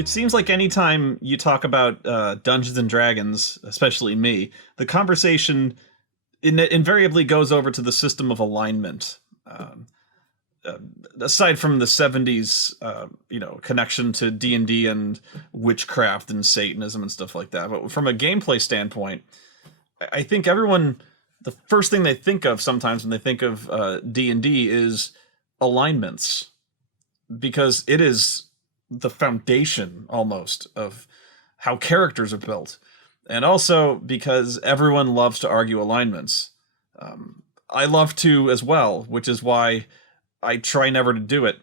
It seems like anytime you talk about Dungeons and Dragons, especially me, the conversation invariably goes over to the system of alignment. Um, uh, Aside from the '70s, connection to D&D and witchcraft and Satanism and stuff like that, but from a gameplay standpoint, I think everyone, the first thing they think of sometimes when they think of D&D is alignments, because it is the foundation almost of how characters are built, and also because everyone loves to argue alignments. I love to as well, which is why I try never to do it.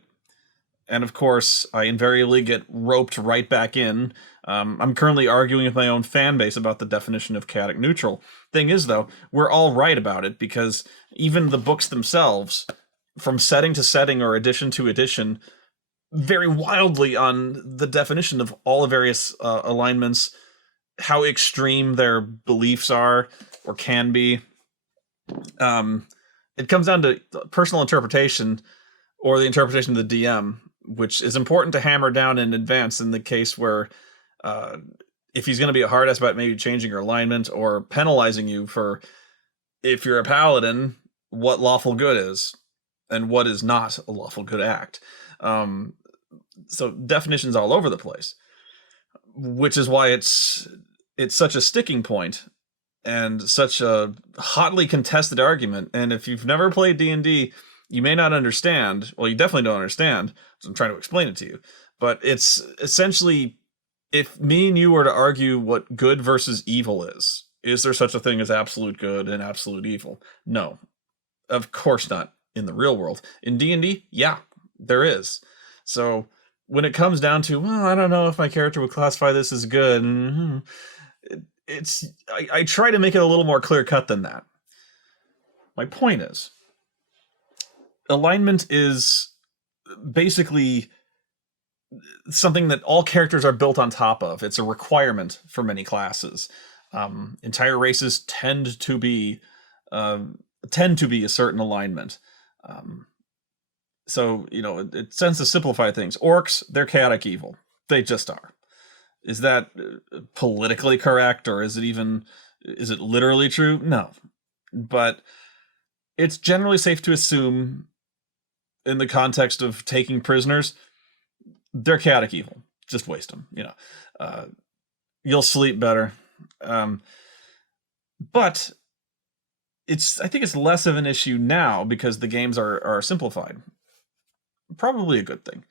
And of course, I invariably get roped right back in. I'm currently arguing with my own fan base about the definition of chaotic neutral. Thing is, though, we're all right about it because even the books themselves, from setting to setting or edition to edition, vary wildly on the definition of all the various alignments, how extreme their beliefs are or can be. It comes down to personal interpretation or the interpretation of the DM, which is important to hammer down in advance in the case where if he's going to be a hard ass about maybe changing your alignment or penalizing you for, if you're a paladin, what lawful good is and what is not a lawful good act. So definitions all over the place, which is why it's such a sticking point and such a hotly contested argument. And if you've never played D&D, you may not understand. Well, you definitely don't understand, so I'm trying to explain it to you. But it's essentially, if me and you were to argue what good versus evil is there such a thing as absolute good and absolute evil? No, of course not in the real world. In D&D, yeah, there is. So when it comes down to, well, I don't know if my character would classify this as good, I try to make it a little more clear cut than that. My point is, alignment is basically something that all characters are built on top of. It's a requirement for many classes. Entire races tend to be a certain alignment. So, it tends to simplify things. Orcs, they're chaotic evil. They just are. Is that politically correct, or is it literally true? No. But it's generally safe to assume, in the context of taking prisoners, they're chaotic evil. Just waste them, you'll sleep better. But I think it's less of an issue now because the games are simplified. Probably a good thing.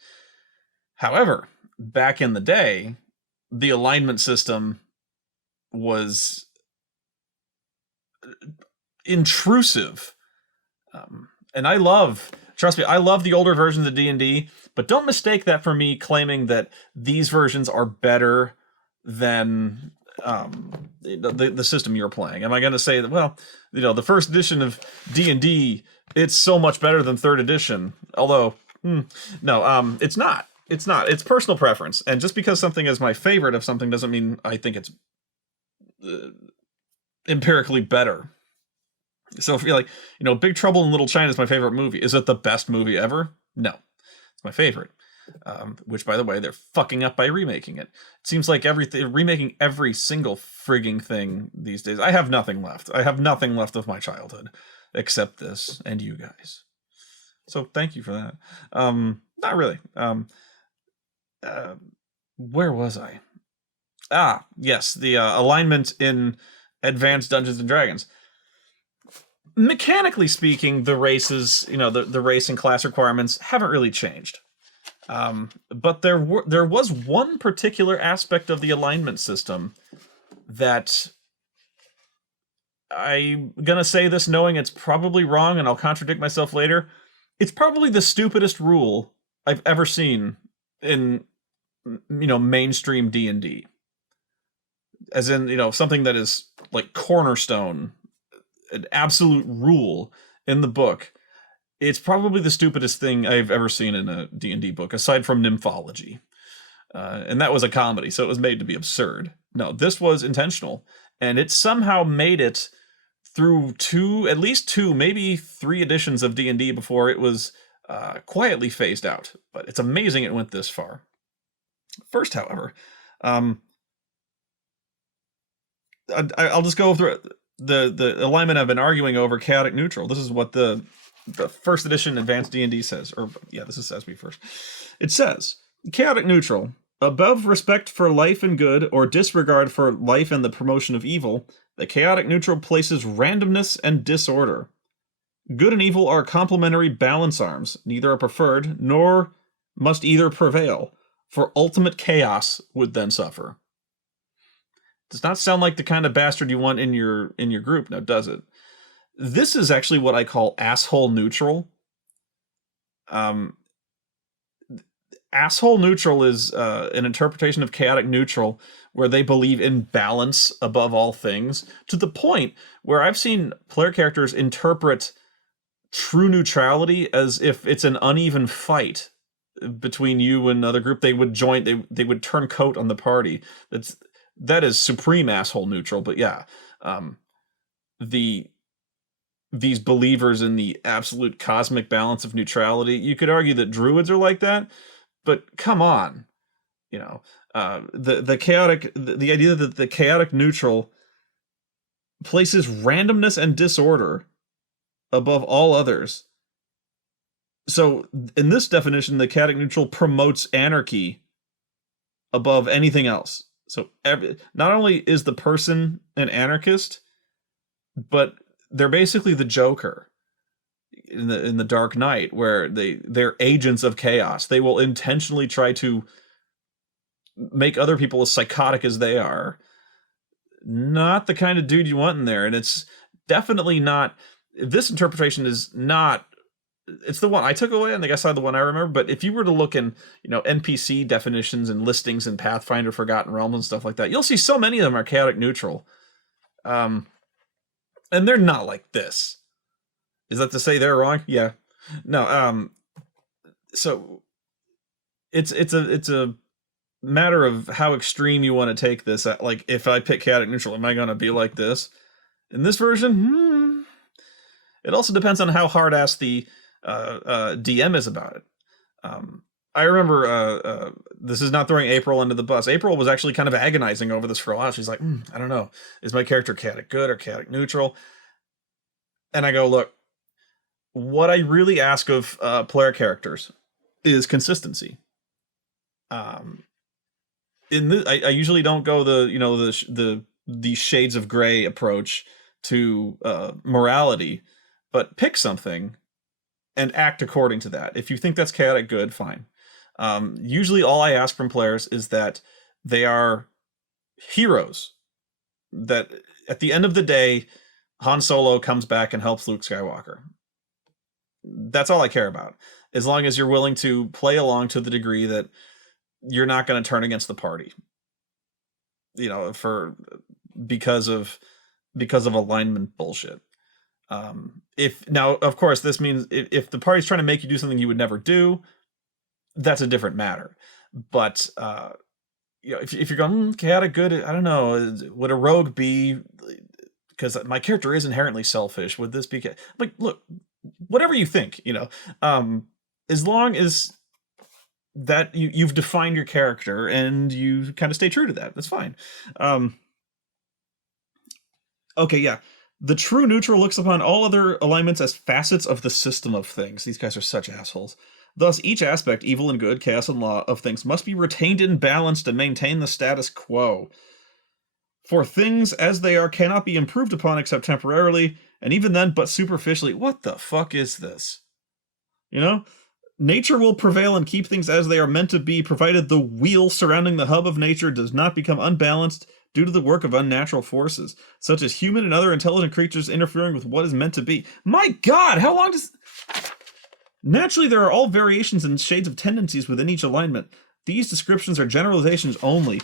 However, back in the day, the alignment system was intrusive. And trust me, I love the older versions of D&D, but don't mistake that for me claiming that these versions are better than the system you're playing. Am I going to say that, well, the first edition of D&D, it's so much better than third edition? Although, no, it's not. It's not. It's personal preference. And just because something is my favorite of something doesn't mean I think it's empirically better. So if you're like, Big Trouble in Little China is my favorite movie. Is it the best movie ever? No. It's my favorite. Which, by the way, they're fucking up by remaking it. It seems like remaking every single frigging thing these days. I have nothing left. I have nothing left of my childhood except this and you guys. So thank you for that. Not really. Where was I? Yes, the alignment in Advanced Dungeons and Dragons. Mechanically speaking, the races, the race and class requirements haven't really changed. But there was one particular aspect of the alignment system that I'm gonna say this knowing it's probably wrong, and I'll contradict myself later. It's probably the stupidest rule I've ever seen in mainstream D&D. As in, something that is like cornerstone, an absolute rule in the book. It's probably the stupidest thing I've ever seen in a D&D book, aside from Nymphology. And that was a comedy, so it was made to be absurd. No, this was intentional. And it somehow made it through at least two, maybe three editions of D&D before it was quietly phased out. But it's amazing it went this far. First, however, um, I'll just go through the alignment I've been arguing over: chaotic neutral. This is what the first edition advanced D&D says, or yeah, this is SB first. It says chaotic neutral, above respect for life and good or disregard for life and the promotion of evil. The chaotic neutral places randomness and disorder. Good and evil are complementary balance arms. Neither are preferred, nor must either prevail, for ultimate chaos would then suffer. Does not sound like the kind of bastard you want in your group, now does it? This is actually what I call asshole neutral. Asshole neutral is an interpretation of chaotic neutral where they believe in balance above all things, to the point where I've seen player characters interpret true neutrality as if it's an uneven fight between you and another group. They would join, they would turn coat on the party. That is supreme asshole neutral. But yeah, these believers in the absolute cosmic balance of neutrality, you could argue that druids are like that, but come on, you know, the chaotic, the idea that the chaotic neutral places randomness and disorder above all others. So in this definition, the chaotic neutral promotes anarchy above anything else. So not only is the person an anarchist, but they're basically the Joker in the Dark Knight, where they're agents of chaos. They will intentionally try to make other people as psychotic as they are. Not the kind of dude you want in there, and it's definitely not. This interpretation is not. It's the one I took away, and I guess I the one I remember. But if you were to look in, NPC definitions and listings in Pathfinder, Forgotten Realms, and stuff like that, you'll see so many of them are chaotic neutral, and they're not like this. Is that to say they're wrong? Yeah, no. So it's a matter of how extreme you want to take this. Like, if I pick chaotic neutral, am I going to be like this? In this version, it also depends on how hard ass the DM is about it. I remember, this is not throwing April under the bus. April was actually kind of agonizing over this for a while. She's like, I don't know. Is my character chaotic good or chaotic neutral? And I go, look, what I really ask of player characters is consistency. I usually don't go the shades of gray approach to morality, but pick something and act according to that. If you think that's chaotic good, fine. Usually all I ask from players is that they are heroes. That at the end of the day, Han Solo comes back and helps Luke Skywalker. That's all I care about. As long as you're willing to play along to the degree that you're not going to turn against the party. Because of alignment bullshit. If now, of course, this means if the party's trying to make you do something you would never do, that's a different matter. But if you're going chaotic good, I don't know, would a rogue be? Because my character is inherently selfish. Would this be like, look, whatever you think, as long as that you've defined your character and you kind of stay true to that, that's fine. Okay, yeah. The true neutral looks upon all other alignments as facets of the system of things. These guys are such assholes. Thus, each aspect, evil and good, chaos and law, of things must be retained in balance to maintain the status quo. For things as they are cannot be improved upon except temporarily, and even then but superficially. What the fuck is this? Nature will prevail and keep things as they are meant to be, provided the wheel surrounding the hub of nature does not become unbalanced due to the work of unnatural forces, such as human and other intelligent creatures interfering with what is meant to be. My God, how long does... Naturally, there are all variations and shades of tendencies within each alignment. These descriptions are generalizations only.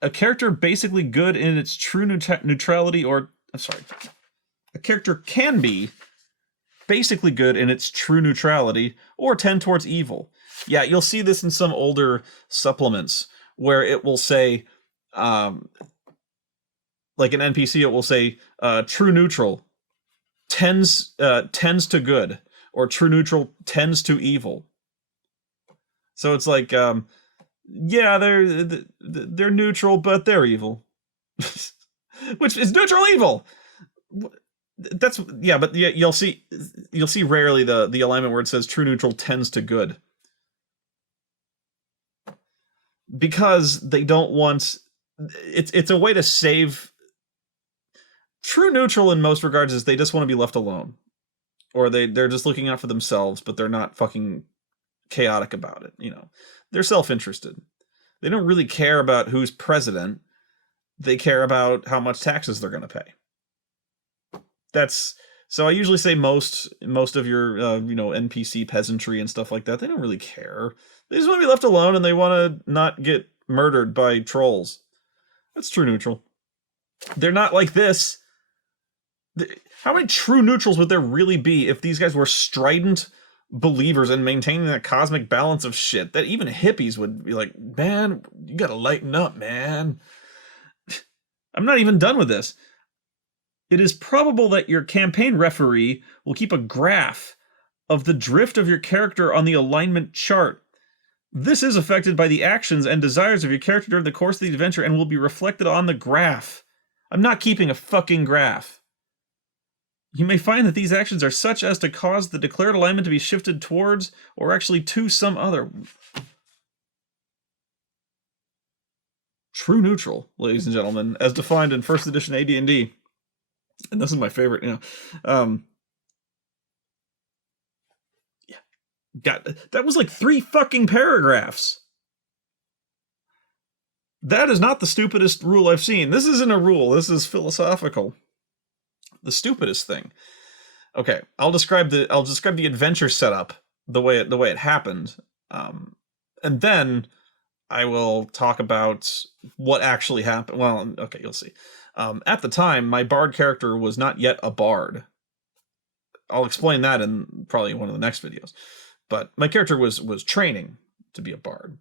A character basically good in its true neutrality, or... I'm sorry. A character can be basically good in its true neutrality, or tend towards evil. Yeah, you'll see this in some older supplements, where it will say... like an NPC, it will say true neutral tends to good, or true neutral tends to evil. So it's like yeah, they're neutral, but they're evil. Which is neutral evil. That's yeah, but yeah, you'll see rarely the alignment where it says true neutral tends to good, because they don't want, it's a way to save. True neutral in most regards is they just want to be left alone, or they're just looking out for themselves, but they're not fucking chaotic about it. They're self-interested. They don't really care about who's president. They care about how much taxes they're going to pay. That's so I usually say most of your NPC peasantry and stuff like that, they don't really care. They just want to be left alone, and they want to not get murdered by trolls. That's true neutral. They're not like this. How many true neutrals would there really be if these guys were strident believers in maintaining that cosmic balance of shit that even hippies would be like, man, you gotta lighten up, man. I'm not even done with this. It is probable that your campaign referee will keep a graph of the drift of your character on the alignment chart. This is affected by the actions and desires of your character during the course of the adventure and will be reflected on the graph. I'm not keeping a fucking graph. You may find that these actions are such as to cause the declared alignment to be shifted towards or actually to some other. True neutral, ladies and gentlemen, as defined in first edition AD&D. And this is my favorite, yeah. That was like 3 fucking paragraphs. That is not the stupidest rule I've seen. This isn't a rule. This is philosophical. The stupidest thing. Okay, I'll describe the adventure setup the way it happened, and then I will talk about what actually happened. Well, okay, you'll see. At the time, my bard character was not yet a bard. I'll explain that in probably one of the next videos. But my character was training to be a bard.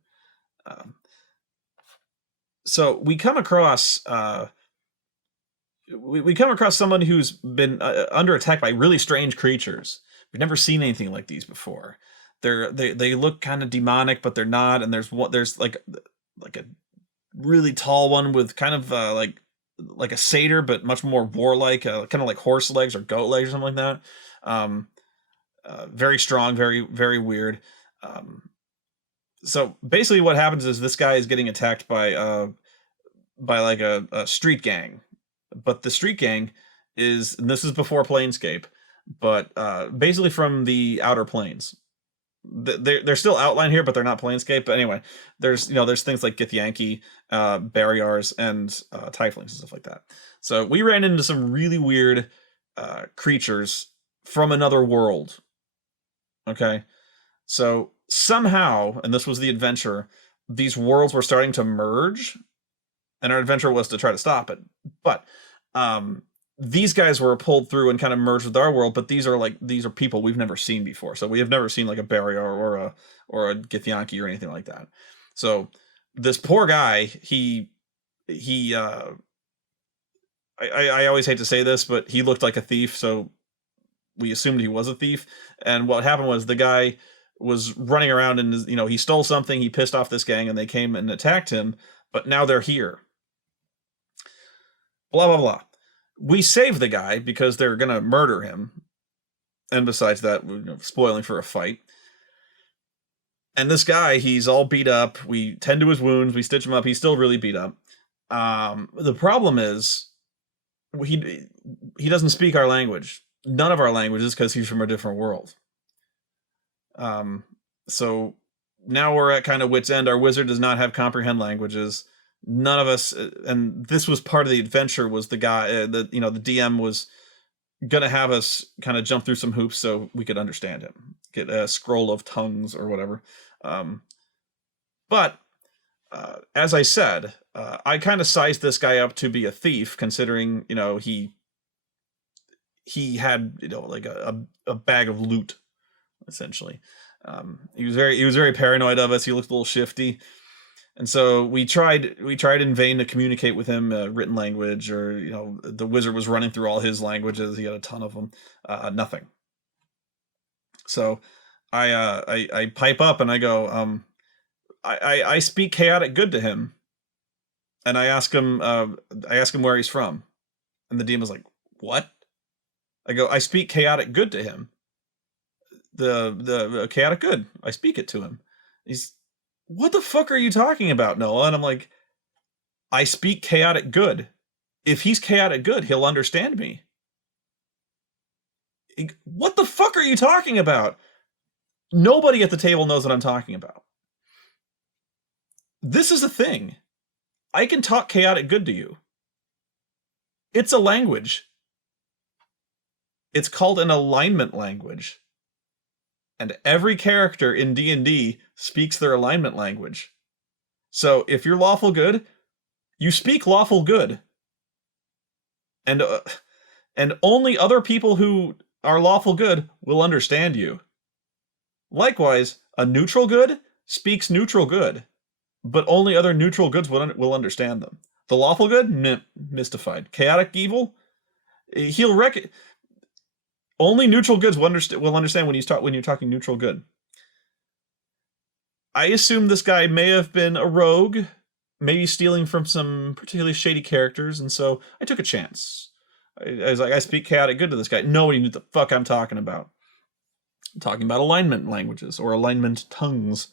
So we come across we come across someone who's been under attack by really strange creatures. We've never seen anything like these before. They look kind of demonic, but they're not. And there's like a really tall one with kind of like a satyr, but much more warlike, kind of like horse legs or goat legs or something like that. Very strong, very very weird. So basically, what happens is this guy is getting attacked by like a street gang, but the street gang is, and this is before Planescape, but basically from the Outer Planes. They're still outlined here, but they're not Planescape. But anyway, there's things like Githyanki, Barriers, and Tieflings and stuff like that. So we ran into some really weird creatures from another world. Okay, so somehow, and this was the adventure, these worlds were starting to merge, and our adventure was to try to stop it. But these guys were pulled through and kind of merged with our world, but these are people we've never seen before. So we have never seen like a Barrier or a Githyanki or anything like that. So this poor guy, I always hate to say this, but he looked like a thief, so we assumed he was a thief. And what happened was the guy was running around and he stole something, he pissed off this gang, and they came and attacked him, but now they're here. Blah blah blah. We save the guy because they're gonna murder him, and besides that, spoiling for a fight. And this guy, he's all beat up. We tend to his wounds, we stitch him up. He's still really beat up. The problem is he doesn't speak our language. None of our languages, because he's from a different world. So now we're at kind of wit's end. Our wizard does not have comprehend languages. None of us, and this was part of the adventure, was the guy the DM was gonna have us kind of jump through some hoops so we could understand him, get a scroll of tongues or whatever. But as I said, I kind of sized this guy up to be a thief, considering he had like a bag of loot, essentially. He was very paranoid of us. He looked a little shifty. And so we tried in vain to communicate with him, written language, or the wizard was running through all his languages. He had a ton of them. Nothing. So I pipe up and I go, I speak chaotic good to him, and I ask him where he's from, and the DM is like, "What?" I go, "I speak chaotic good to him. The chaotic good. I speak it to him." He's, "What the fuck are you talking about, Noah?" And I'm like, "I speak chaotic good. If he's chaotic good, he'll understand me." What the fuck are you talking about? Nobody at the table knows what I'm talking about. This is a thing. I can talk chaotic good to you. It's a language. It's called an alignment language. And every character in D&D speaks their alignment language. So if you're lawful good, you speak lawful good. And only other people who are lawful good will understand you. Likewise, a neutral good speaks neutral good, but only other neutral goods will understand them. The lawful good, mystified. Chaotic evil, only neutral goods will understand when you're talking neutral good. I assume this guy may have been a rogue, maybe stealing from some particularly shady characters, and so I took a chance. I was like, I speak chaotic good to this guy. Nobody knew what the fuck I'm talking about. I'm talking about alignment languages, or alignment tongues.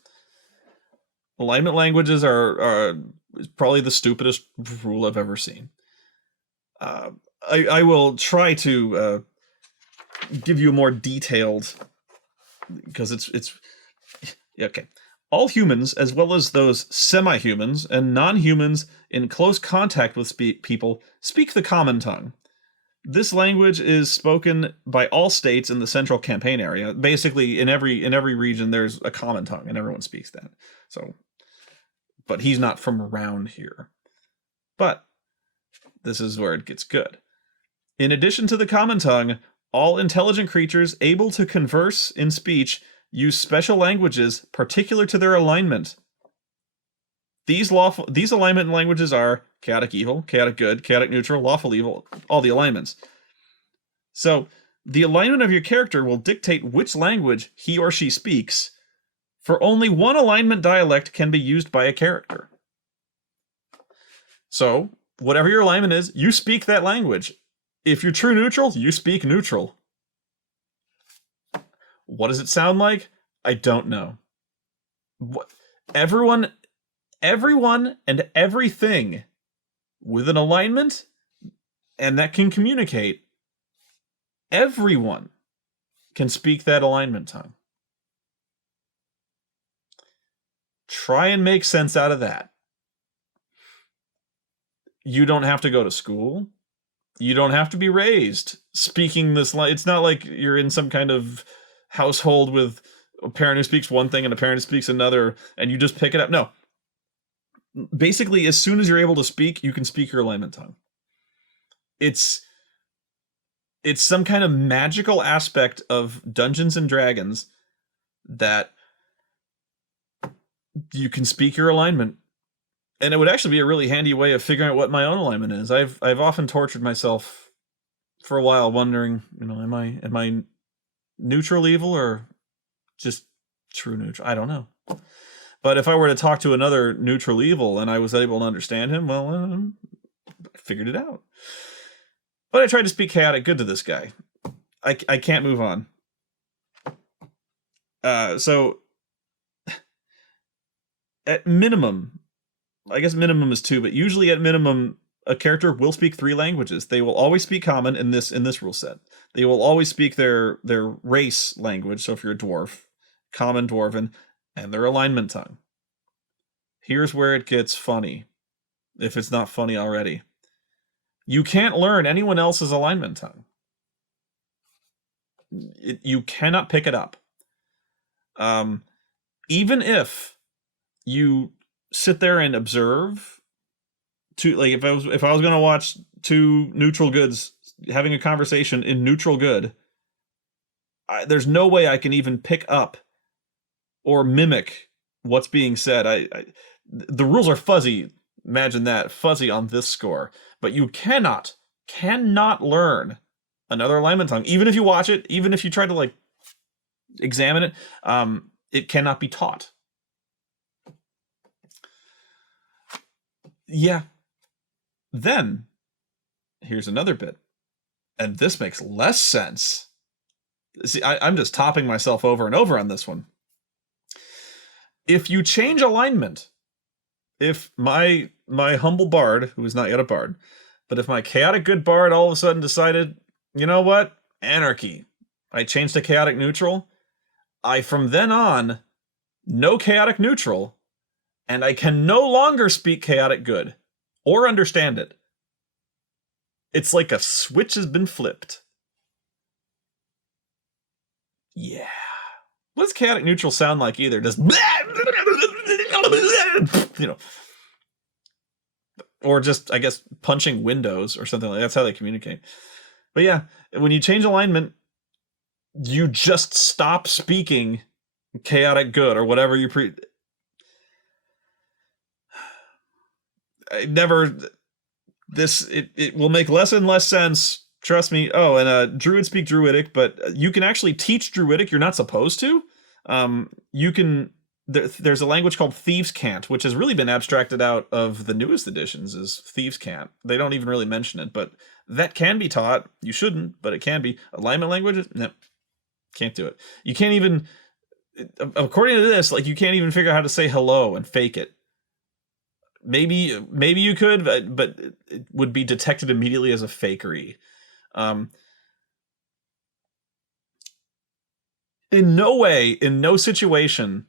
Alignment languages are probably the stupidest rule I've ever seen. I will try to give you a more detailed, because it's okay. All humans, as well as those semi-humans and non-humans in close contact with people, speak the common tongue. This language is spoken by all states in the central campaign area. Basically, in every region, there's a common tongue, and everyone speaks that. So, but he's not from around here. But this is where it gets good. In addition to the common tongue, all intelligent creatures able to converse in speech use special languages particular to their alignment. These alignment languages are chaotic evil, chaotic good, chaotic neutral, lawful evil, all the alignments. So, the alignment of your character will dictate which language he or she speaks, for only one alignment dialect can be used by a character. So, whatever your alignment is, you speak that language. If you're true neutral, you speak neutral. What does it sound like? I don't know. Everyone and everything with an alignment and that can communicate, everyone can speak that alignment tongue. Try and make sense out of that. You don't have to go to school. You don't have to be raised speaking this. It's not like you're in some kind of household with a parent who speaks one thing and a parent who speaks another, and you just pick it up. No. Basically, as soon as you're able to speak, you can speak your alignment tongue. It's some kind of magical aspect of Dungeons and Dragons that you can speak your alignment. And it would actually be a really handy way of figuring out what my own alignment is. I've often tortured myself for a while wondering, am I neutral evil or just true neutral? I don't know. But if I were to talk to another neutral evil and I was able to understand him, well, I figured it out. But I tried to speak chaotic good to this guy. I can't move on. So, at minimum, I guess minimum is 2, but usually at minimum, a character will speak 3 languages. They will always speak common in this rule set. They will always speak their race language, so if you're a dwarf, common dwarven, and their alignment tongue. Here's where it gets funny, if it's not funny already. You can't learn anyone else's alignment tongue. You cannot pick it up. Even if you sit there and observe, if I was going to watch 2 neutral goods having a conversation in neutral good, there's no way I can even pick up or mimic what's being said. The rules are fuzzy. Imagine that, fuzzy on this score. But you cannot learn another alignment tongue. Even if you watch it, even if you try to examine it, it cannot be taught. Yeah. Then, here's another bit. And this makes less sense. See, I'm just topping myself over and over on this one. If you change alignment, if my humble bard, who is not yet a bard, but if my chaotic good bard all of a sudden decided, you know what? Anarchy. I changed to chaotic neutral. I, from then on, no chaotic neutral, and I can no longer speak chaotic good or understand it. It's like a switch has been flipped. Yeah. What does chaotic neutral sound like either? Does you know, or just, I guess, punching windows or something like that. That's how they communicate. But yeah, when you change alignment, you just stop speaking chaotic good or whatever you I never. It will make less and less sense. Trust me. Oh, and druids speak druidic, but you can actually teach druidic. You're not supposed to. You can. There's a language called Thieves' Cant, which has really been abstracted out of the newest editions. Is Thieves' Cant? They don't even really mention it, but that can be taught. You shouldn't, but it can be. Alignment languages, no, can't do it. You can't even. According to this, like, you can't even figure out how to say hello and fake it. Maybe you could, but it would be detected immediately as a fakery. In no way, in no situation,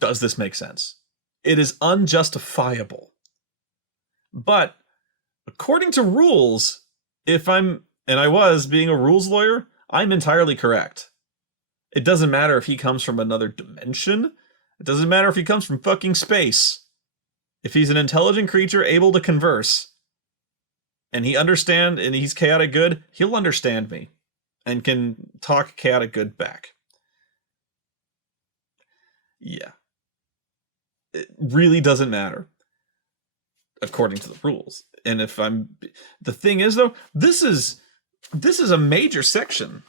does this make sense. It is unjustifiable. But according to rules, if I'm, and I was being a rules lawyer, I'm entirely correct. It doesn't matter if he comes from another dimension. It doesn't matter if he comes from fucking space. If he's an intelligent creature able to converse, and he's chaotic good, he'll understand me and can talk chaotic good back. Yeah. It really doesn't matter, according to the rules. And if I'm, the thing is though, this is a major section.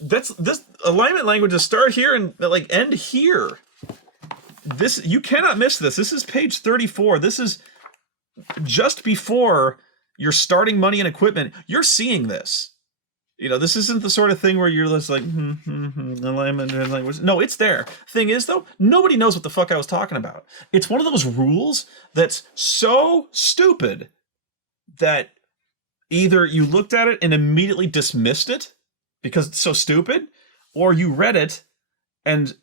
This alignment languages start here and like end here. This, you cannot miss this. This is page 34. This is just before you're starting money and equipment. You're seeing this. You know, this isn't the sort of thing where you're just like, alignment language. No, it's there. Thing is, though, nobody knows what the fuck I was talking about. It's one of those rules that's so stupid that either you looked at it and immediately dismissed it because it's so stupid, or you read it and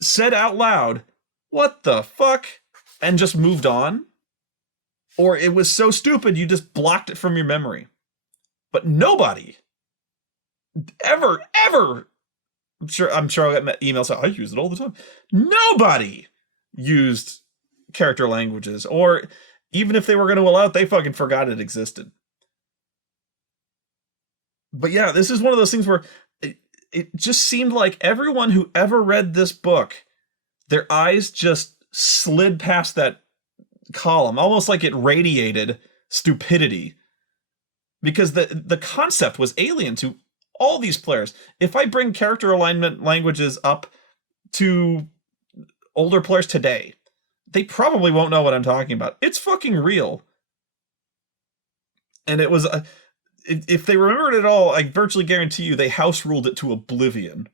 said out loud, what the fuck? And just moved on. Or it was so stupid you just blocked it from your memory. But nobody ever, I'm sure I got emails out, I use it all the time. Nobody used character languages, or even if they were going to allow it, they fucking forgot it existed. But yeah, this is one of those things where it just seemed like everyone who ever read this book, their eyes just slid past that column, almost like it radiated stupidity, because the concept was alien to all these players. If I bring character alignment languages up to older players today, they probably won't know what I'm talking about. It's fucking real. And it was, if they remembered it all, I virtually guarantee you they house ruled it to oblivion.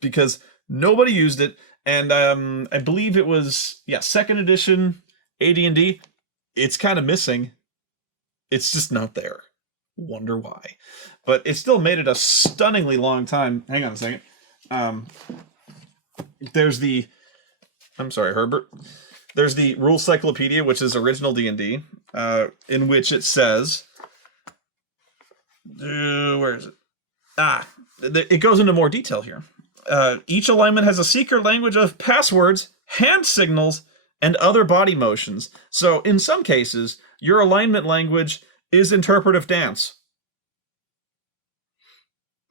Because nobody used it, and I believe it was, second edition AD&D. It's kind of missing. It's just not there. Wonder why. But it still made it a stunningly long time. Hang on a second. There's the... I'm sorry, Herbert. There's the Rule Cyclopedia, which is original D&D, in which it says... where is it? It goes into more detail here. Each alignment has a secret language of passwords, hand signals, and other body motions. So in some cases, your alignment language is interpretive dance.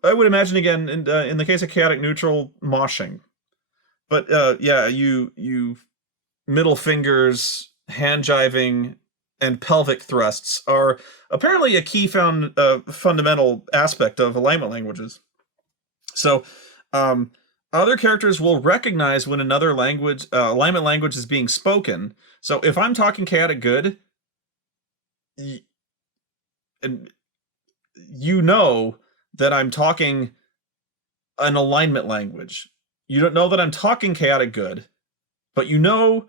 I would imagine, again, in the case of chaotic neutral, moshing. But you middle fingers, hand jiving, and pelvic thrusts are apparently a key fundamental aspect of alignment languages. So Other characters will recognize when another language, alignment language, is being spoken. So if I'm talking chaotic good, and you know that I'm talking an alignment language. You don't know that I'm talking chaotic good, but you know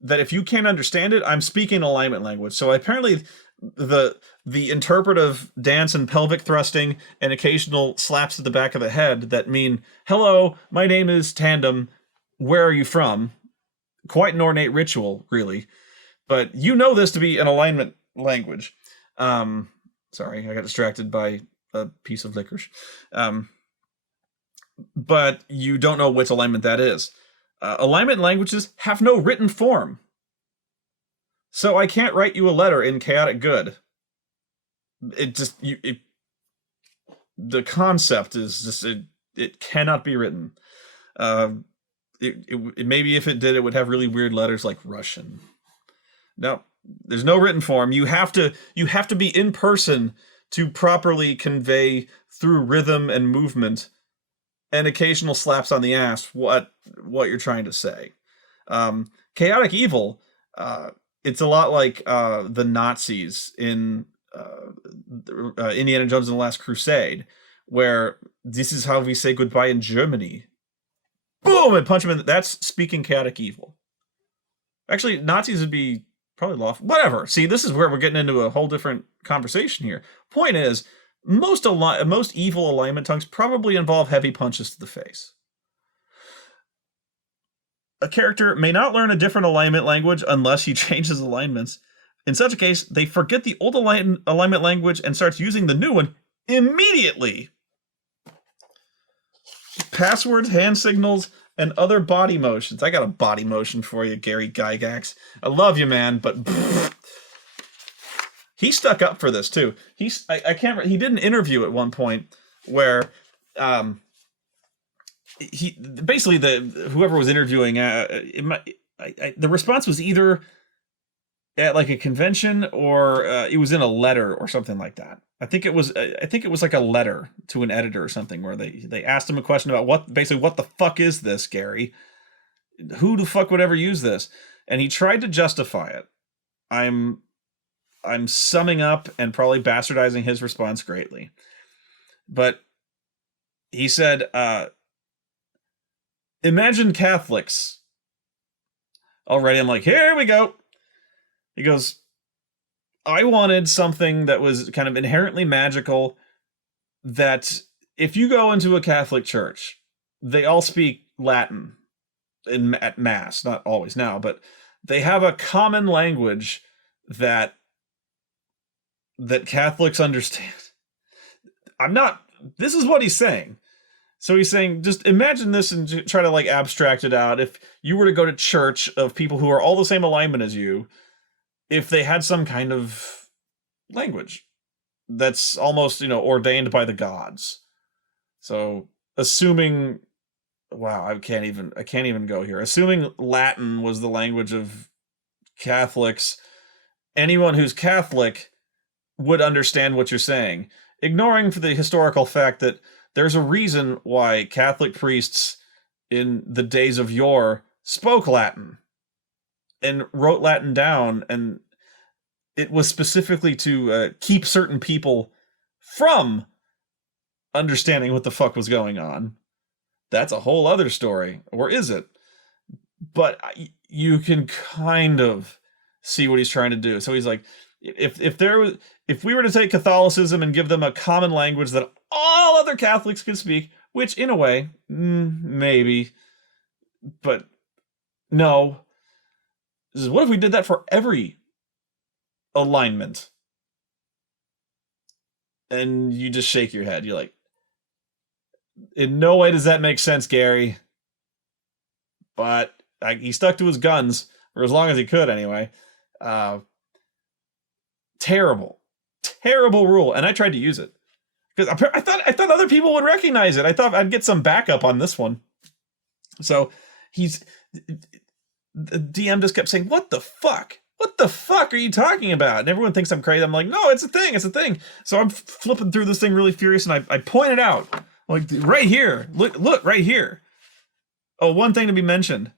that if you can't understand it, I'm speaking alignment language. So apparently the interpretive dance and pelvic thrusting and occasional slaps to the back of the head that mean, hello, my name is Tandem, where are you from? Quite an ornate ritual, really. But you know this to be an alignment language. Sorry, I got distracted by a piece of licorice. But you don't know which alignment that is. Alignment languages have no written form. So I can't write you a letter in chaotic good. The concept is just, it cannot be written. Maybe if it did, it would have really weird letters like Russian. No, there's no written form. You have to be in person to properly convey through rhythm and movement and occasional slaps on the ass what you're trying to say. Chaotic evil, it's a lot like the Nazis in Indiana Jones and the Last Crusade, where this is how we say goodbye in Germany. Boom! And punch him in. That's speaking chaotic evil. Actually, Nazis would be probably lawful. Whatever. See, this is where we're getting into a whole different conversation here. Point is, most evil alignment tongues probably involve heavy punches to the face. A character may not learn a different alignment language unless he changes alignments. In such a case, they forget the old alignment language and starts using the new one immediately. Passwords, hand signals, and other body motions. I got a body motion for you, Gary Gygax. I love you, man, but he stuck up for this too. He did an interview at one point where he basically, whoever was interviewing, the response was either at like a convention or it was in a letter or something like that. I think it was like a letter to an editor or something where they asked him a question about what the fuck is this, Gary? Who the fuck would ever use this? And he tried to justify it. I'm summing up and probably bastardizing his response greatly. But he said, imagine Catholics. Already I'm like, here we go. He goes, I wanted something that was kind of inherently magical, that if you go into a Catholic church, they all speak Latin at Mass, not always now, but they have a common language that Catholics understand. This is what he's saying. So he's saying, just imagine this and try to like abstract it out. If you were to go to church of people who are all the same alignment as you, if they had some kind of language that's almost, ordained by the gods. So assuming, wow, I can't even go here. Assuming Latin was the language of Catholics, anyone who's Catholic would understand what you're saying, ignoring for the historical fact that there's a reason why Catholic priests in the days of yore spoke Latin and wrote Latin down, and it was specifically to keep certain people from understanding what the fuck was going on. That's a whole other story, or is it? But you can kind of see what he's trying to do. So he's like, if we were to take Catholicism and give them a common language that all other Catholics could speak, which in a way, maybe, but no. What if we did that for every alignment? And you just shake your head. You're like, in no way does that make sense, Gary. But he stuck to his guns for as long as he could, anyway. Terrible rule, and I tried to use it because I thought other people would recognize it. I thought I'd get some backup on this one. So the DM just kept saying, "What the fuck? What the fuck are you talking about?" And everyone thinks I'm crazy. I'm like, "No, it's a thing. It's a thing." So I'm flipping through this thing really furious, and I pointed out, like, right here, look right here. Oh, one thing to be mentioned.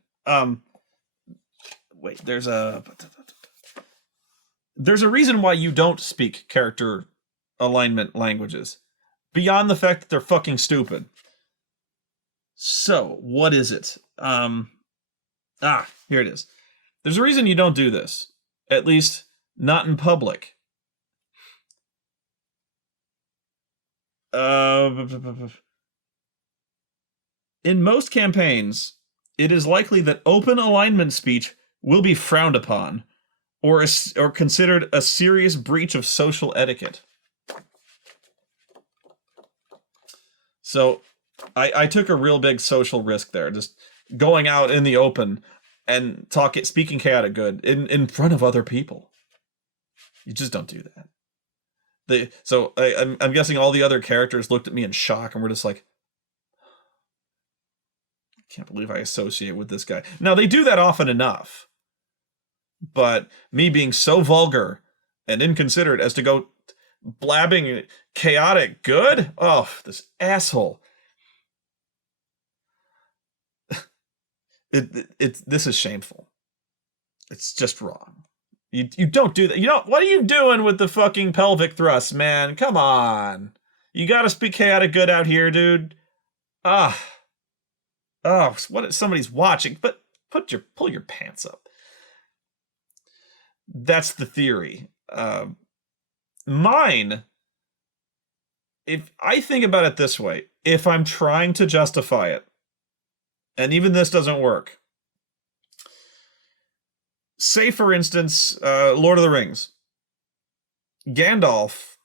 Wait, there's a reason why you don't speak character alignment languages beyond the fact that they're fucking stupid. So, what is it? Here it is. There's a reason you don't do this. At least not in public. In most campaigns, it is likely that open alignment speech will be frowned upon or considered a serious breach of social etiquette. So I took a real big social risk there, just going out in the open and speaking chaotic good in front of other people. You just don't do that. I'm guessing all the other characters looked at me in shock and were just like, I can't believe I associate with this guy. Now, they do that often enough. But me being so vulgar and inconsiderate as to go blabbing chaotic good? Oh, this asshole. This is shameful. It's just wrong. You don't do that. You don't. What are you doing with the fucking pelvic thrust, man? Come on. You gotta speak chaotic good out here, dude. Oh, what if somebody's watching? But pull your pants up. That's the theory. Mine, if I think about it this way, if I'm trying to justify it, and even this doesn't work, say for instance, Lord of the Rings, Gandalf,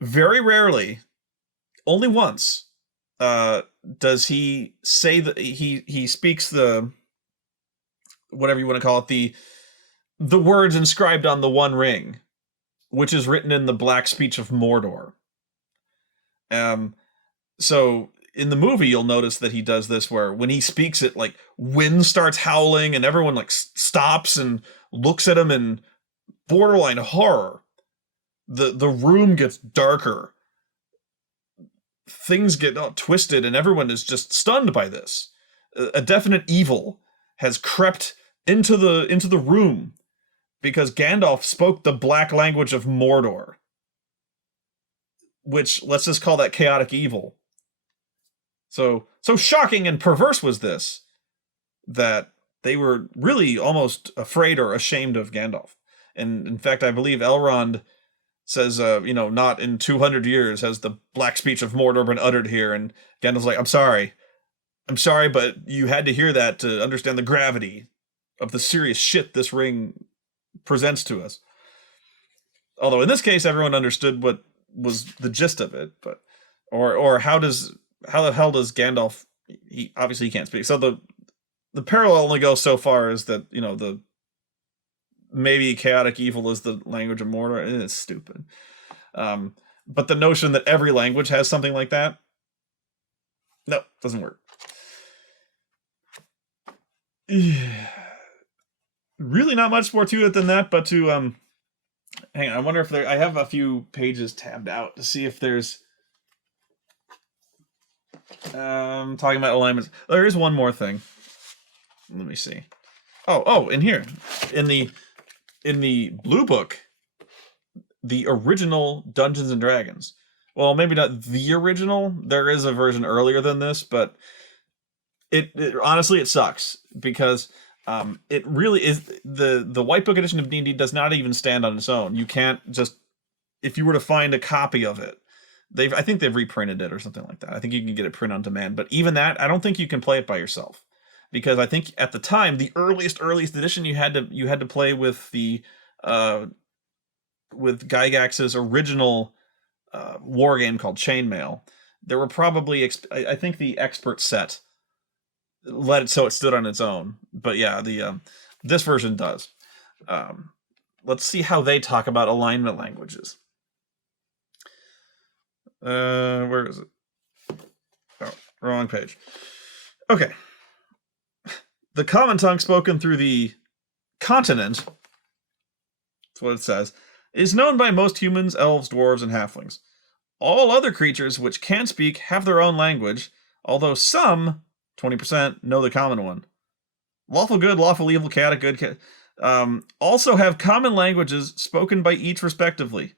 very rarely, only once, does he say that he speaks the, whatever you want to call it, the words inscribed on the One Ring, which is written in the black speech of Mordor. So in the movie, you'll notice that he does this where when he speaks it, like, wind starts howling and everyone like stops and looks at him in borderline horror. The room gets darker. Things get twisted and everyone is just stunned by this. A definite evil has crept into the room because Gandalf spoke the black language of Mordor, which, let's just call that chaotic evil. So shocking and perverse was this that they were really almost afraid or ashamed of Gandalf. And in fact, I believe Elrond says, not in 200 years has the black speech of Mordor been uttered here. And Gandalf's like, I'm sorry, but you had to hear that to understand the gravity of the serious shit this ring presents to us. Although in this case, everyone understood what was the gist of it, but or how the hell does Gandalf? He obviously can't speak. So the parallel only goes so far as that the maybe chaotic evil is the language of Mordor, and it's stupid. But the notion that every language has something like that, no, doesn't work. Really not much more to it than that, but to hang on, I wonder if I have a few pages tabbed out to see if there's talking about alignments. There is one more thing. Let me see. Oh, in here. In the blue book, the original Dungeons and Dragons. Well, maybe not the original. There is a version earlier than this, but it honestly it sucks because it really is the white book edition of D&D does not even stand on its own. You can't just, if you were to find a copy of it, I think they've reprinted it or something like that. I think you can get it print on demand, but even that, I don't think you can play it by yourself, because I think at the time the earliest edition you had to play with the with Gygax's original war game called Chainmail. There were probably I think the expert set let it so it stood on its own, but yeah, the this version does. Let's see how they talk about alignment languages. Where is it? Oh, wrong page. Okay. The common tongue spoken through the continent, that's what it says, is known by most humans, elves, dwarves, and halflings. All other creatures which can speak have their own language, although some, 20%, know the common one. Lawful good, lawful evil, chaotic good, also have common languages spoken by each respectively.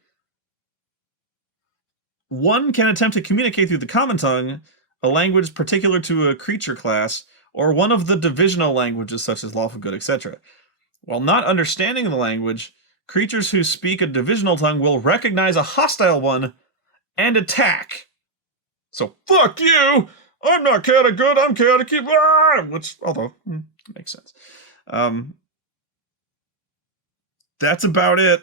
One can attempt to communicate through the common tongue, a language particular to a creature class, or one of the divisional languages such as lawful good, etc. While not understanding the language, creatures who speak a divisional tongue will recognize a hostile one and attack. So, fuck you! I'm not chaotic good, I'm chaotic evil! Which, although, makes sense. That's about it.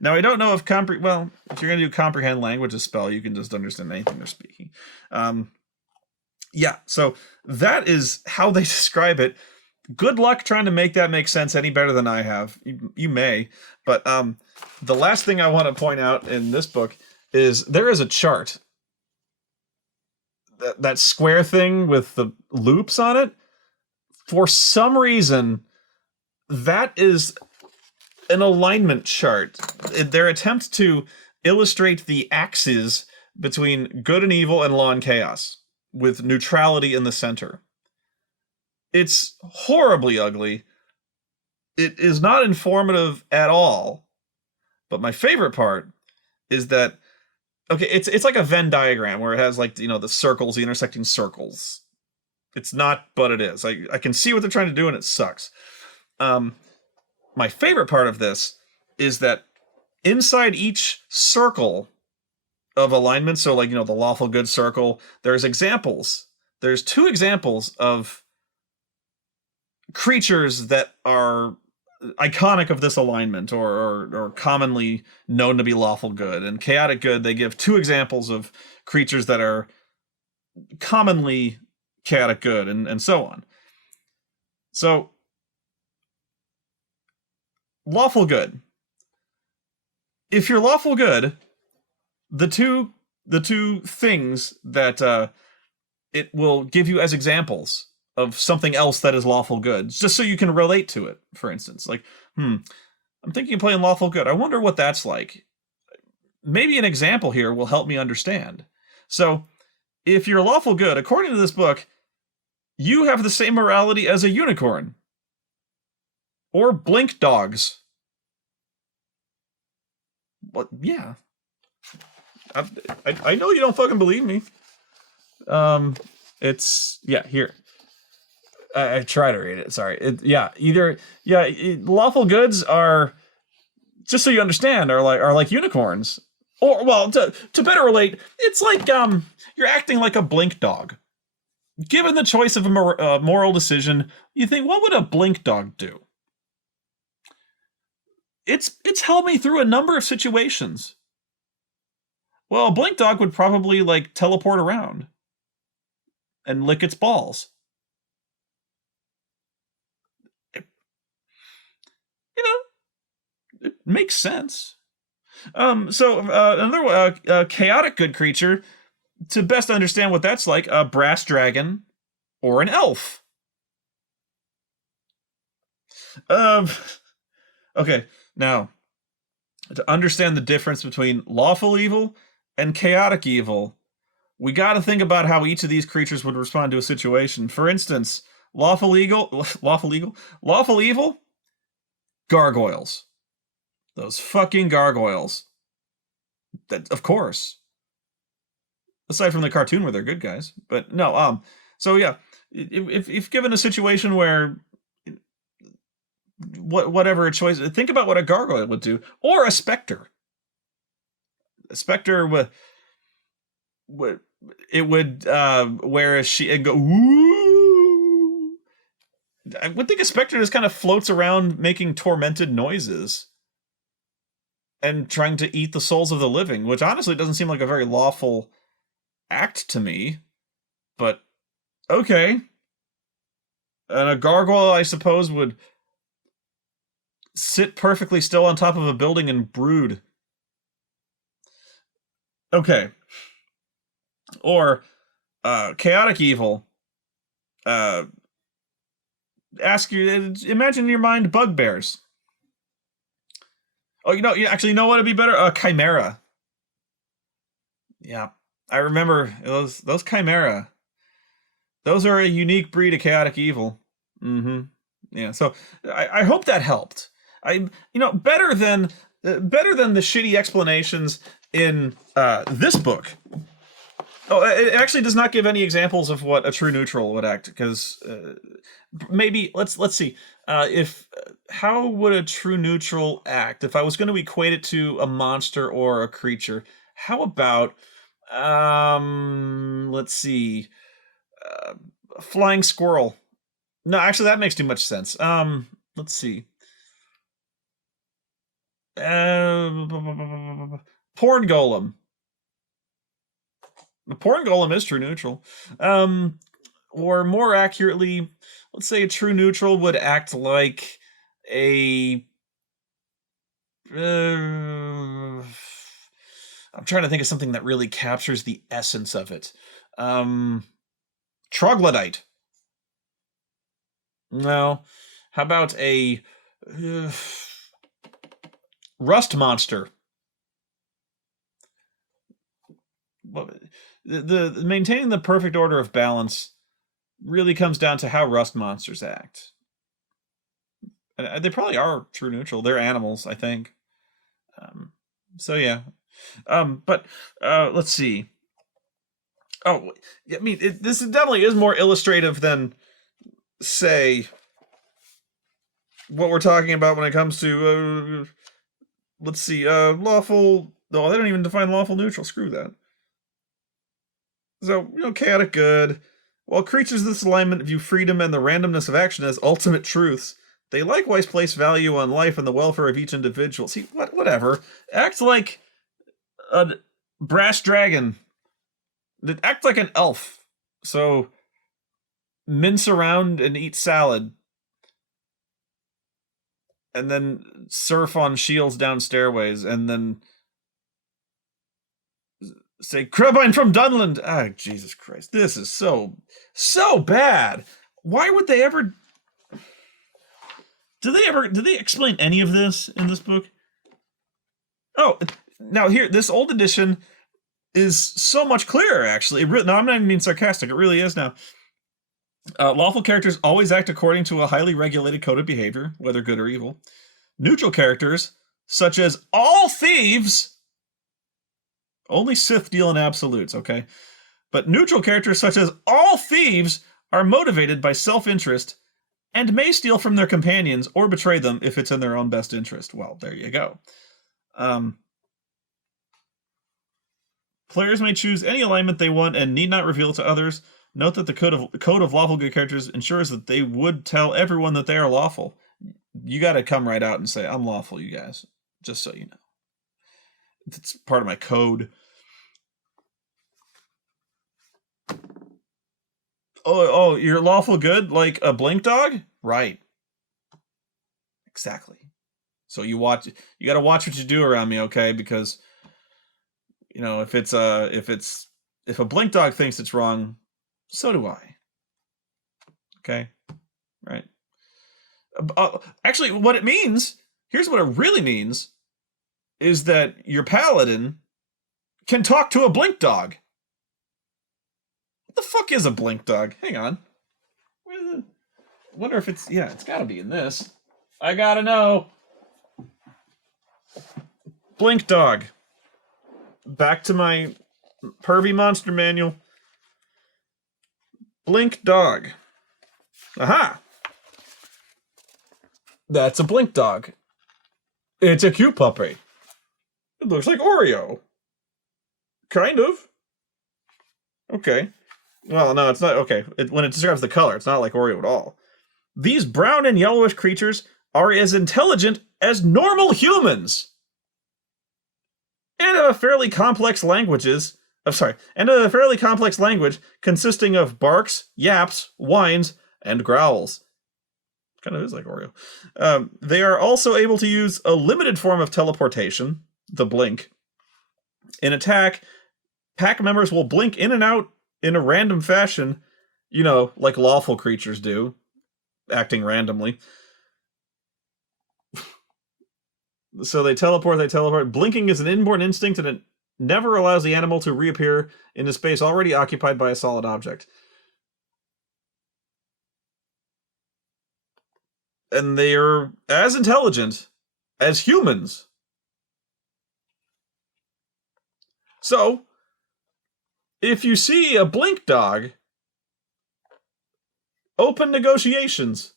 Now, I don't know if if you're going to do comprehend language a spell, you can just understand anything they're speaking. Yeah, so that is how they describe it. Good luck trying to make that make sense any better than I have. You may, but the last thing I want to point out in this book is there is a chart. That square thing with the loops on it, for some reason, that is an alignment chart. Their attempt to illustrate the axes between good and evil and law and chaos, with neutrality in the center. It's horribly ugly. It is not informative at all. But my favorite part is that, okay, it's like a Venn diagram where it has, like, you know, the circles, the intersecting circles. It's not, but it is. I can see what they're trying to do, and it sucks. My favorite part of this is that inside each circle of alignment, so, like, you know, the lawful good circle, there's examples. There's 2 examples of creatures that are iconic of this alignment, or commonly known to be lawful good. And chaotic good, they give 2 examples of creatures that are commonly chaotic good, and so on. So, lawful good. If you're lawful good, the two things that it will give you as examples of something else that is lawful good, just so you can relate to it. For instance, like, I'm thinking of playing lawful good. I wonder what that's like. Maybe an example here will help me understand. So, if you're lawful good, according to this book, you have the same morality as a unicorn. Or blink dogs. What? Yeah. I know you don't fucking believe me. It's, yeah, here. I try to read it. Sorry. Lawful goods are, just so you understand, are like unicorns. Or, well, to better relate, it's like you're acting like a blink dog. Given the choice of a moral decision, you think, what would a blink dog do? It's helped me through a number of situations. Well, a blink dog would probably, like, teleport around and lick its balls. It makes sense. Another chaotic good creature, to best understand what that's like, a brass dragon or an elf. Okay, now, to understand the difference between lawful evil and chaotic evil, we got to think about how each of these creatures would respond to a situation. For instance, lawful evil, gargoyles. Those fucking gargoyles. That, of course. Aside from the cartoon where they're good guys. But no, so yeah, if given a situation where whatever a choice, think about what a gargoyle would do, or a specter. A specter would wear a sheet and go woo. I would think a specter just kind of floats around making tormented noises and trying to eat the souls of the living, which honestly doesn't seem like a very lawful act to me. But okay. And a gargoyle, I suppose, would sit perfectly still on top of a building and brood. Okay. Or chaotic evil. Imagine in your mind bugbears. Oh, you actually know what would be better? A chimera. Yeah. I remember those chimera. Those are a unique breed of chaotic evil. Mm-hmm. Yeah. So I hope that helped. Better than the shitty explanations in this book. Oh, it actually does not give any examples of what a true neutral would act, because maybe let's see. If How would a true neutral act if I was going to equate it to a monster or a creature? How about let's see, uh, a flying squirrel? No, actually, that makes too much sense. Let's see. Porn golem. The porn golem is true neutral. Um, or more accurately, let's say a true neutral would act like a. I'm trying to think of something that really captures the essence of it. Um, Troglodyte. No. How about a rust monster? The maintaining the perfect order of balance really comes down to how rust monsters act. And they probably are true neutral. They're animals, I think. So yeah. But let's see. Oh, I mean, this definitely is more illustrative than, say, what we're talking about when it comes to let's see, lawful. No, they don't even define lawful neutral. Screw that. So, chaotic good. While creatures of this alignment view freedom and the randomness of action as ultimate truths, they likewise place value on life and the welfare of each individual. See, whatever. Act like a brass dragon. Act like an elf. So, mince around and eat salad. And then surf on shields down stairways. And then say, Crabine from Dunland. Ah, Jesus Christ. This is so bad. Why would they ever... Did they explain any of this in this book? Oh, now here, this old edition is so much clearer, actually. No, I'm not even being sarcastic. It really is now. Lawful characters always act according to a highly regulated code of behavior, whether good or evil. Neutral characters, such as all thieves, only Sith deal in absolutes, okay? But neutral characters, such as all thieves, are motivated by self-interest and may steal from their companions or betray them if it's in their own best interest. Well, there you go. Players may choose any alignment they want and need not reveal it to others. Note that the code of lawful good characters ensures that they would tell everyone that they are lawful. You got to come right out and say, I'm lawful, you guys, just so you know. It's part of my code. Oh, you're lawful good, like a blink dog? Right. Exactly. So you got to watch what you do around me, okay? Because if a blink dog thinks it's wrong, so do I. Okay? Right. Actually, what it means, here's what it really means, is that your paladin can talk to a blink dog. What the fuck is a blink dog? Hang on. Wonder if it's gotta be in this. I gotta know. Blink dog. Back to my pervy monster manual. Blink dog. Aha! That's a blink dog. It's a cute puppy. It looks like Oreo. Kind of. Okay. Well, no, it's not. Okay. When it describes the color, it's not like Oreo at all. These brown and yellowish creatures are as intelligent as normal humans. And have a fairly complex languages. And a fairly complex language consisting of barks, yaps, whines, and growls. Kind of is like Oreo. They are also able to use a limited form of teleportation, the blink. In attack, pack members will blink in and out in a random fashion, like lawful creatures do, acting randomly. So they teleport. Blinking is an inborn instinct and never allows the animal to reappear in a space already occupied by a solid object. And they are as intelligent as humans. So, if you see a blink dog, open negotiations.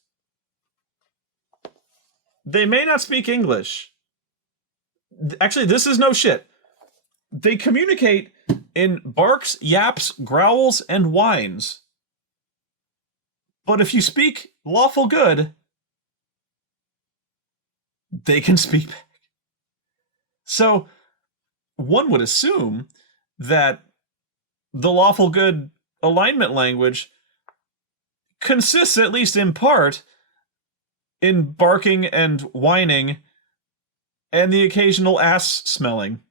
They may not speak English. Actually, this is no shit. They communicate in barks, yaps, growls, and whines. But if you speak lawful good, they can speak back. So, one would assume that the lawful good alignment language consists, at least in part, in barking and whining and the occasional ass smelling.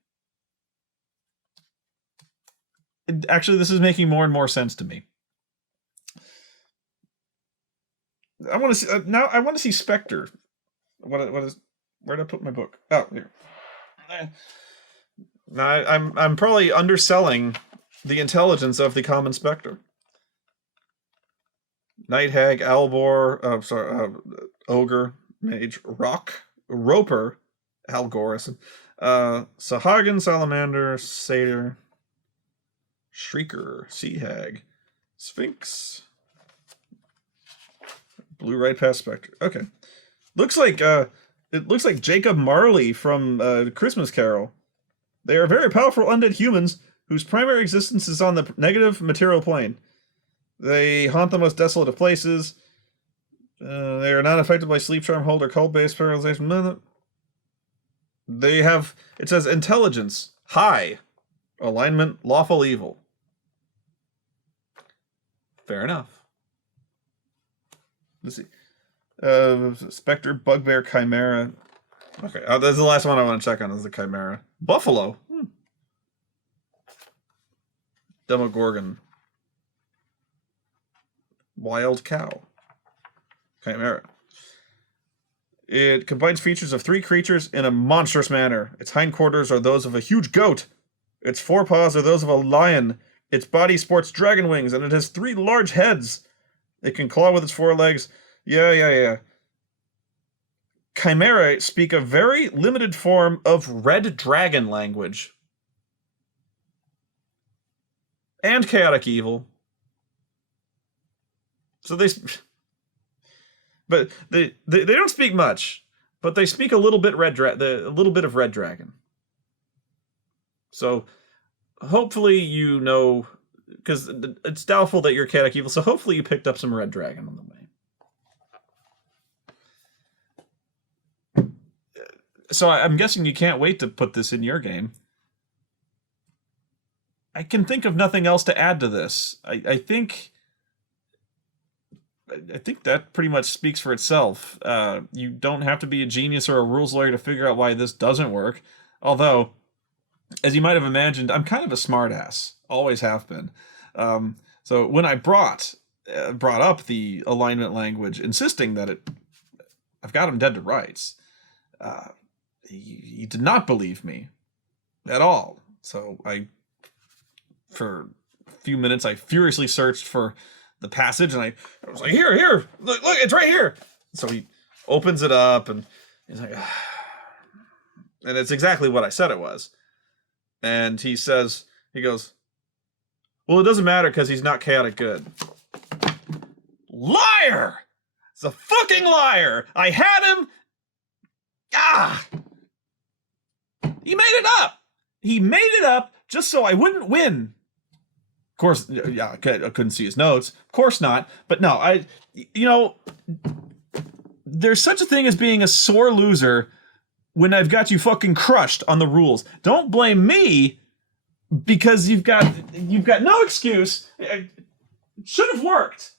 Actually, this is making more and more sense to me. I want to see now. I want to see Spectre. What is? Where did I put my book? Oh, here. Now I'm probably underselling the intelligence of the common Spectre. Night Hag, Albor, Ogre, Mage, Roper, Algoris, Sahagin, Salamander, Satyr, Shrieker, Sea Hag, Sphinx, Blue right past Spectre. Okay, looks like it looks like Jacob Marley from Christmas Carol. They are very powerful undead humans whose primary existence is on the negative material plane. They haunt the most desolate of places. They are not affected by sleep charm, hold, or cold-based paralyzation. They have, it says, intelligence, high, alignment, lawful evil. Fair enough. Let's see. Spectre, Bugbear, Chimera. Okay, that's the last one I want to check on is the Chimera. Buffalo. Demogorgon. Wild Cow. Chimera. It combines features of 3 creatures in a monstrous manner. Its hindquarters are those of a huge goat. Its forepaws are those of a lion. Its body sports dragon wings, and it has 3 large heads. It can claw with its 4 legs. Yeah. Chimera speak a very limited form of red dragon language. And chaotic evil. So they don't speak much, but they speak a little bit a little bit of red dragon. So hopefully you know, because it's doubtful that you're chaotic evil. So hopefully you picked up some red dragon on the way. So I'm guessing you can't wait to put this in your game. I can think of nothing else to add to this. I think that pretty much speaks for itself. You don't have to be a genius or a rules lawyer to figure out why this doesn't work. Although, as you might have imagined, I'm kind of a smartass. Always have been. So when I brought up the alignment language, insisting that I've got him dead to rights, he did not believe me at all. So for a few minutes, I furiously searched for the passage, and I was like, here, look, it's right here. So he opens it up, and he's like, and it's exactly what I said it was. And he goes, well, it doesn't matter because he's not chaotic good. Liar! It's a fucking liar! I had him! He made it up! He made it up just so I wouldn't win. Of course, yeah, I couldn't see his notes. Of course not. But no, there's such a thing as being a sore loser when I've got you fucking crushed on the rules. Don't blame me because you've got no excuse. It should have worked.